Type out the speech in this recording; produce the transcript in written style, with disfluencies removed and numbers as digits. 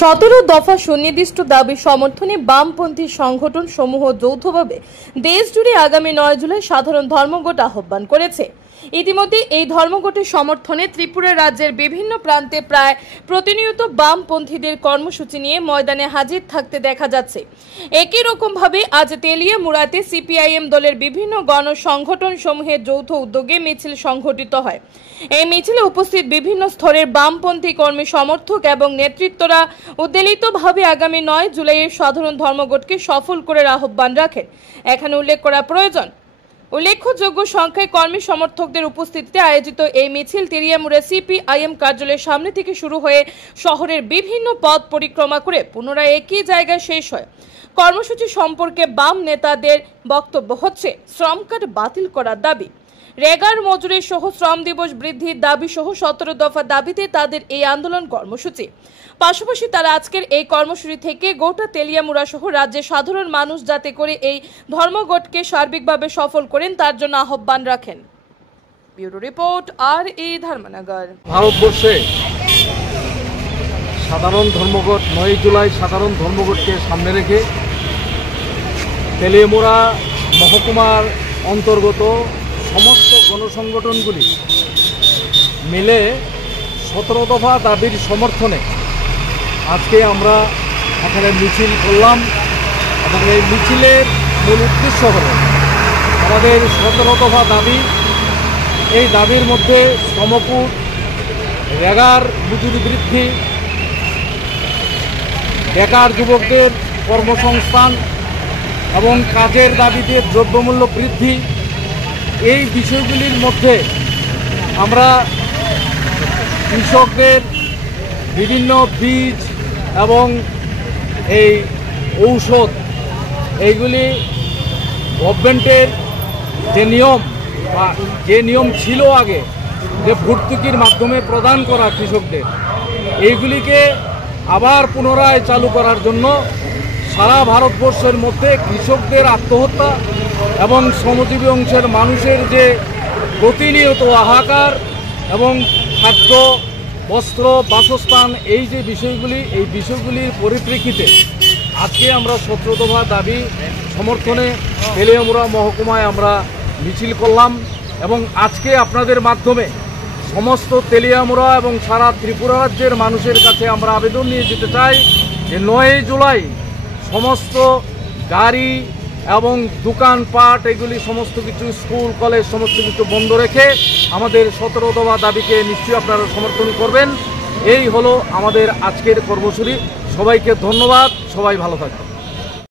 17 দফা সুনির্দিষ্ট দাবি সমর্থনে বামপন্থী সংগঠন সমূহ যৌথভাবে দেশজুড়ে আগামী 9 জুলাই সাধারণ ধর্মঘট আহ্বান করেছে। ইতিমধ্যে এই ধর্মঘটের সমর্থনে ত্রিপুরা রাজ্যের বিভিন্ন প্রান্তে প্রায় প্রতিনিয়ত বামপন্থীদের কর্মসূচি নিয়ে ময়দানে হাজির থাকতে দেখা যাচ্ছে। একই রকমভাবে আজ তেলিয়ামুড়াতে সিপিআইএম দলের বিভিন্ন গণসংগঠন সমূহের যৌথ উদ্যোগে মিছিল সংঘটিত হয়। এই মিছিলে উপস্থিত বিভিন্ন স্তরের বামপন্থী কর্মী সমর্থক এবং নেতৃত্বরা উদ্বেলিতভাবে আগামী 9 জুলাইয়ের সাধারণ ধর্মঘটকে সফল করার আহ্বান রাখেন। এখানে উল্লেখ করা প্রয়োজন, উল্লেখযোগ্য সংখ্যায় কর্মী সমর্থকদের উপস্থিতিতে আয়োজিত এই মিছিল তেলিয়ামুড়া সিপিআইএম কার্যালয়ের সামনে থেকে শুরু হয়ে শহরের বিভিন্ন পথ পরিক্রমা করে পুনরায় একই জায়গায় শেষ হয়। কর্মসূচি সম্পর্কে বাম নেতাদের বক্তব্য হচ্ছে শ্রম কার্ড বাতিল করার দাবি, রেগার মজুরি সহ শ্রম দিবস বৃদ্ধির দাবি সহ 17 দফা দাবিতে তাদের এই আন্দোলন কর্মসূচি। পাশাপাশি তারা আজকের এই কর্মসূচি থেকে গোটা তেলিয়ামুড়া সহ রাজ্যের সাধারণ মানুষ যাতে করে এই ধর্মঘটকে সার্বিকভাবে সফল করেন তার জন্য আহ্বান রাখেন। Bureau report RA Dharmanagar. ভারতবর্ষে সাধারণ ধর্মঘট 9 জুলাই সাধারণ ধর্মঘটকে সামনে রেখে তেলিয়ামুড়া মহকুমার অন্তর্গত সমস্ত গণসংগঠনগুলি মিলে 17 দফা দাবির সমর্থনে আজকে আমরা এখানে মিছিল করলাম এবং এই মিছিলের মূল উদ্দেশ্য হল আমাদের 17 দফা দাবি। এই দাবির মধ্যে শ্রমপুর, রেগার মজুরি বৃদ্ধি, বেকার যুবকদের কর্মসংস্থান এবং কাজের দাবিতে দ্রব্যমূল্য বৃদ্ধি, এই বিষয়গুলির মধ্যে আমরা কৃষকদের বিভিন্ন বীজ এবং এই ঔষধ এইগুলি গভর্নমেন্টের যে নিয়ম ছিল আগে যে ভর্তুকির মাধ্যমে প্রদান করা কৃষকদের, এইগুলিকে আবার পুনরায় চালু করার জন্য সারা ভারতবর্ষের মধ্যে কৃষকদের আত্মহত্যা এবং শ্রমজীবী অংশের মানুষের যে প্রতিনিয়ত হাহাকার এবং খাদ্য, বস্ত্র, বাসস্থান এই যে বিষয়গুলি, এই বিষয়গুলির পরিপ্রেক্ষিতে আজকে আমরা 17 দফা দাবি সমর্থনে তেলিয়ামুড়া মহকুমায় আমরা মিছিল করলাম এবং আজকে আপনাদের মাধ্যমে সমস্ত তেলিয়ামুড়া এবং সারা ত্রিপুরা রাজ্যের মানুষের কাছে আমরা আবেদন নিয়ে যেতে চাই যে 9 জুলাই সমস্ত গাড়ি এবং দোকানপাট এগুলি সমস্ত কিছু, স্কুল কলেজ সমস্ত কিছু বন্ধ রেখে আমাদের 17 দফা দাবিকে নিশ্চয়ই আপনারা সমর্থন করবেন। এই হলো আমাদের আজকের কর্মসূচি। সবাইকে ধন্যবাদ, সবাই ভালো থাকবেন।